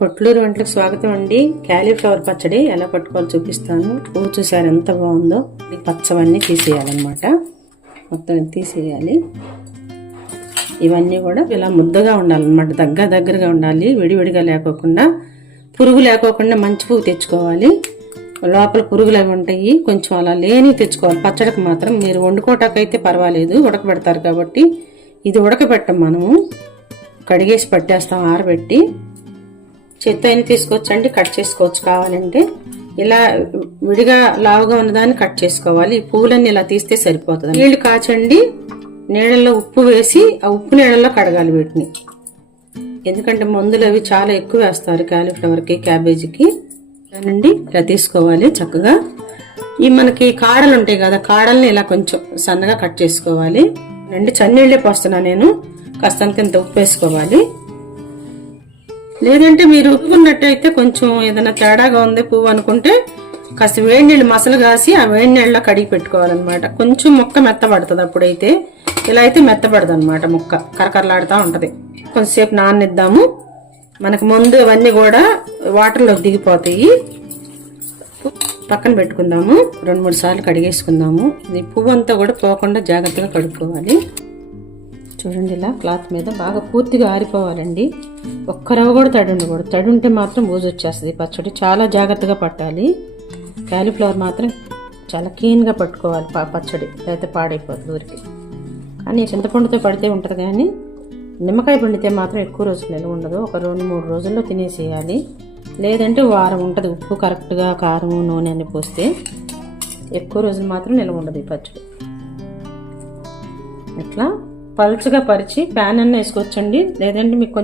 పొట్లూరు వంటలకు స్వాగతం అండి. క్యాలీఫ్లవర్ పచ్చడి ఎలా పట్టుకోవాలో చూపిస్తాను. పువ్వు చూసారు ఎంత బాగుందో. ఈ పచ్చవన్నీ తీసేయాలన్నమాట. మొత్తం తీసేయాలి. ఇవన్నీ కూడా ఇలా ముద్దగా ఉండాలన్నమాట. దగ్గరగా ఉండాలి. విడివిడిగా లేకోకుండా, పురుగు లేకోకుండా మంచి పువ్వు తెచ్చుకోవాలి. లోపల పురుగులు అవి ఉంటాయి. కొంచెం అలా లేని తెచ్చుకోవాలి. పచ్చడికి మాత్రం మీరు వండుకోవటాకైతే పర్వాలేదు, ఉడకబెడతారు కాబట్టి. ఇది ఉడకబెట్టం, మనము కడిగేసి పట్టేస్తాం ఆరబెట్టి. చెత్త అయినా తీసుకోవచ్చండి, కట్ చేసుకోవచ్చు కావాలంటే. ఇలా విడిగా లావుగా ఉన్నదాన్ని కట్ చేసుకోవాలి. ఈ పువ్వులన్నీ ఇలా తీస్తే సరిపోతుంది. నీళ్లు కాచండి, నీళ్ళల్లో ఉప్పు వేసి ఆ ఉప్పు నీళ్ళల్లో కడగాలి వీటిని. ఎందుకంటే మందులు అవి చాలా ఎక్కువ వేస్తారు కాలీఫ్లవర్కి, క్యాబేజీకి. నుండి ఇలా తీసుకోవాలి చక్కగా. ఈ మనకి కాడలు ఉంటాయి కదా, కాడల్ని ఇలా కొంచెం సన్నగా కట్ చేసుకోవాలి. చన్నీళ్ళే పోస్తున్నా నేను. కాస్తంత ఇంత ఉప్పు వేసుకోవాలి. లేదంటే మీరు ఉప్పుకున్నట్టయితే కొంచెం ఏదైనా తేడాగా ఉంది పువ్వు అనుకుంటే కాస్త వేడి నీళ్ళు మసలు కాసి ఆ వేడి నీళ్ళలో కడిగి పెట్టుకోవాలన్నమాట. కొంచెం ముక్క మెత్తబడుతుంది అప్పుడైతే. ఇలా అయితే మెత్తబడదు అనమాట, ముక్క కరకరలాడుతూ ఉంటుంది. కొంచెంసేపు నాననిద్దాము. మనకు ముందు అవన్నీ కూడా వాటర్లోకి దిగిపోతాయి. పక్కన పెట్టుకుందాము. 2-3 సార్లు కడిగేసుకుందాము. ఇది పువ్వు అంతా కూడా పోకుండా జాగ్రత్తగా కడుక్కోవాలి. చూడండి, ఇలా క్లాత్ మీద బాగా పూర్తిగా ఆరిపోవాలండి. ఒక్క రవ్వ కూడా తడి ఉండకూడదు. తడి ఉంటే మాత్రం బూజు వచ్చేస్తుంది. పచ్చడి చాలా జాగ్రత్తగా పట్టాలి. క్యాలీఫ్లవర్ మాత్రం చాలా క్లీన్గా పట్టుకోవాలి పచ్చడి, లేకపోతే పాడైపోతుంది ఊరికి. కానీ చింతపండుతో పడితే ఉంటుంది, కానీ నిమ్మకాయ పిండితే మాత్రం ఎక్కువ రోజులు నిల్వ ఉండదు. ఒక 2-3 రోజుల్లో తినేసేయాలి. లేదంటే వారం ఉంటుంది. ఉప్పు కరెక్ట్గా, కారం, నూనె అన్ని పోస్తే ఎక్కువ రోజులు మాత్రం నిల్వ ఉండదు ఈ పచ్చడి. ఇట్లా పలుచగా పరిచి ప్యాన్ అన్న వేసుకోవచ్చండి. లేదంటే మీకు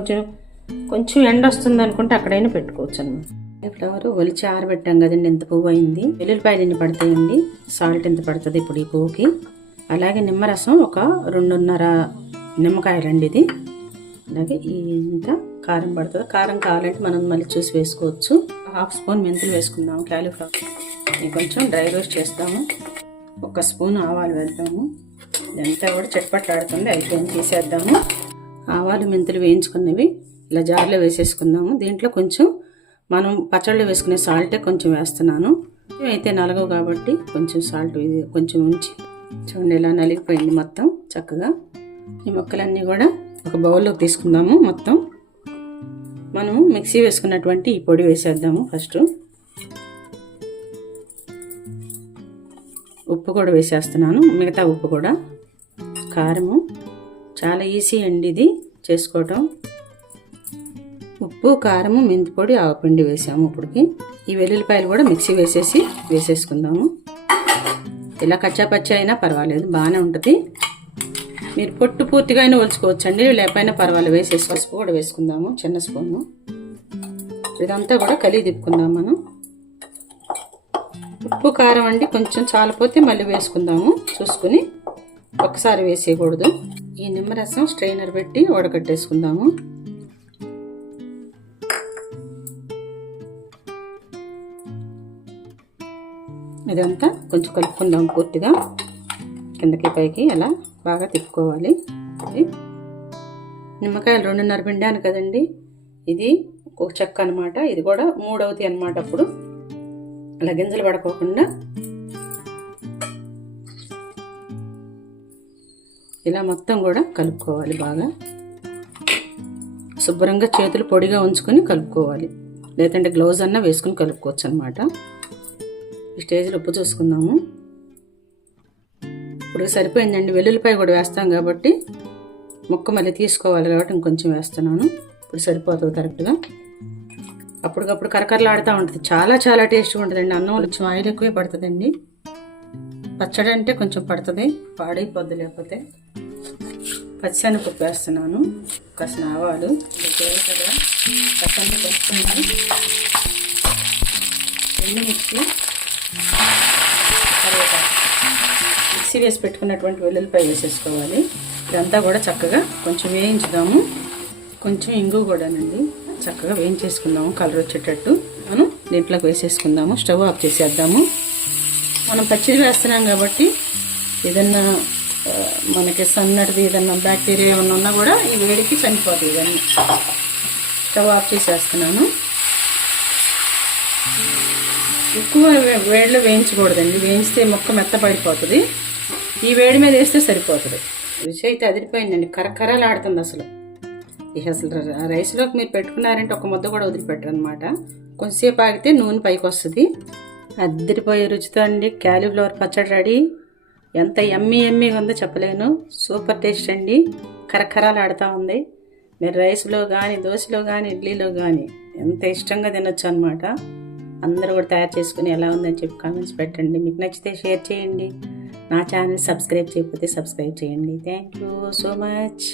కొంచెం ఎండ వస్తుంది అనుకుంటే అక్కడైనా పెట్టుకోవచ్చు అన్నమాట. ఫ్లవర్ ఒలిచి ఆరబెట్టాం కదండి, ఎంత పువ్వు అయింది. వెల్లుల్లిపాయలు ఎన్ని పడతాయండి, సాల్ట్ ఎంత పడుతుంది ఇప్పుడు ఈ పువ్వుకి. అలాగే నిమ్మరసం ఒక 2.5 నిమ్మకాయలండి ఇది. అలాగే ఇంత కారం పడుతుంది. కారం కావాలంటే మనం మళ్ళీ చూసి వేసుకోవచ్చు. 1/2 స్పూన్ మెంతులు వేసుకుందాము. క్యాలీఫ్లవర్ కొంచెం డ్రై రోస్ట్ చేస్తాము. 1 స్పూన్ ఆవాలు వేద్దాము. ఇదంతా కూడా చట్పట్లాడుతుంది. అయిపోయింది, తీసేద్దాము. ఆవాలు మెంతులు వేయించుకున్నవి ఇలా జార్లో వేసేసుకుందాము. దీంట్లో కొంచెం మనం పచ్చళ్ళు వేసుకునే సాల్టే కొంచెం వేస్తున్నాను. అయితే నలగవు కాబట్టి కొంచెం సాల్ట్ కొంచెం ఉంచి. చూడండి, ఇలా నలిగిపోయింది మొత్తం చక్కగా. ఈ ముక్కలన్నీ కూడా ఒక బౌల్లోకి తీసుకుందాము. మొత్తం మనము మిక్సీ వేసుకున్నటువంటి ఈ పొడి వేసేద్దాము. ఫస్ట్ ఉప్పు కూడా వేసేస్తున్నాను, మిగతా ఉప్పు కూడా. కారము చాలా ఈజీ అండి ఇది చేసుకోవటం. ఉప్పు, కారము, మెంతి పొడి, ఆవపిండి వేసాము. ఇప్పటికి ఈ వెల్లుల్లిపాయలు కూడా మిక్సీ వేసేసుకుందాము. ఇలా కచ్చాపచ్చా అయినా పర్వాలేదు, బాగానే ఉంటుంది. మీరు పొట్టు పూర్తిగా అయినా ఒలుచుకోవచ్చండి, లేకపోయినా పర్వాలేదు. వేసేసి పసుపు కూడా వేసుకుందాము, చిన్న స్పూను. ఇదంతా కూడా కలిగి తిప్పుకుందాం మనం. ఉప్పు, కారం అండి కొంచెం చాలిపోతే మళ్ళీ వేసుకుందాము చూసుకుని. ఒకసారి వేసేయకూడదు. ఈ నిమ్మరసం స్ట్రైనర్ పెట్టి వడకట్టేసుకుందాము. ఇదంతా కొంచెం కలుపుకుందాం పూర్తిగా, కిందకి పైకి అలా బాగా తిప్పుకోవాలి. నిమ్మకాయలు 2.5 పిండాను కదండి, ఇది ఒక చెక్క అనమాట. ఇది కూడా 3 అవుతాయి అనమాట. అప్పుడు అలా గింజలు పడుకోకుండా ఇలా మొత్తం కూడా కలుపుకోవాలి. బాగా శుభ్రంగా చేతులు పొడిగా ఉంచుకొని కలుపుకోవాలి. లేదంటే గ్లౌజ్ అన్నా వేసుకుని కలుపుకోవచ్చు అనమాట. ఈ స్టేజ్లో ఉప్పు చూసుకుందాము. ఇప్పుడు సరిపోయిందండి. వెల్లుల్లిపాయ కూడా వేస్తాం కాబట్టి ముక్క మళ్ళీ తీసుకోవాలి కాబట్టి ఇంకొంచెం వేస్తున్నాను. ఇప్పుడు సరిపోతుంది కరెక్ట్గా. అప్పటికప్పుడు కరకరలాడుతూ ఉంటుంది. చాలా చాలా టేస్ట్గా ఉంటుందండి. అన్నం కొంచెం ఆయిల్ ఎక్కువే పడుతుందండి. పచ్చడి అంటే కొంచెం పడుతుంది, పాడైపోద్ది లేకపోతే. పచ్చిశనగపప్పు వేస్తున్నాను, కాసిన ఆవాలు, పచ్చడి వేస్తున్నాను, ఎండుమిర్చి, కరివేపాకు, మిక్సీ వేసి పెట్టుకున్నటువంటి వెల్లుల్లిపాయ వేసేసుకోవాలి. ఇదంతా కూడా చక్కగా కొంచెం వేయించుదాము. కొంచెం ఇంగు కూడానండి చక్కగా వేయించేసుకుందాము, కలర్ వచ్చేటట్టు. మనం దీంట్లోకి వేసేసుకుందాము. స్టవ్ ఆఫ్ చేసేద్దాము. మనం పచ్చిది వేస్తున్నాం కాబట్టి ఏదన్నా మనకి సన్నటిది ఏదన్నా బ్యాక్టీరియా ఏమన్నా ఉన్నా కూడా ఈ వేడికి చనిపోతాయి ఇవన్నీ. స్టవ్ ఆఫ్ చేసేస్తున్నాను. ఎక్కువ వేడిలో వేయించకూడదండి, వేయించితే ముక్క మెత్తపడిపోతుంది. ఈ వేడి మీద వేస్తే సరిపోతుంది. రుచి అయితే అదిరిపోయిందండి, కరకరలాడుతుంది అసలు. ఇక అసలు రైస్లోకి మీరు పెట్టుకున్నారంటే ఒక ముద్ద కూడా వదిలిపెట్టరు అనమాట. కొంచెంసేపు ఆగితే నూనె పైకి వస్తుంది. అదిరిపోయే రుచితో అండి క్యాలీఫ్లవర్ పచ్చడి రెడీ. ఎంత ఎమ్మీగా ఉందో చెప్పలేను. సూపర్ టేస్ట్ అండి, కరకరలాడుతూ ఉంది. మీరు రైస్లో కానీ, దోశలో కానీ, ఇడ్లీలో కానీ ఎంత ఇష్టంగా తినొచ్చు అనమాట. అందరూ కూడా తయారు చేసుకుని ఎలా ఉందని చెప్పి కామెంట్స్ పెట్టండి. మీకు నచ్చితే షేర్ చేయండి. నా ఛానల్ సబ్స్క్రైబ్ చేయకపోతే సబ్స్క్రైబ్ చేయండి. Thank you so much.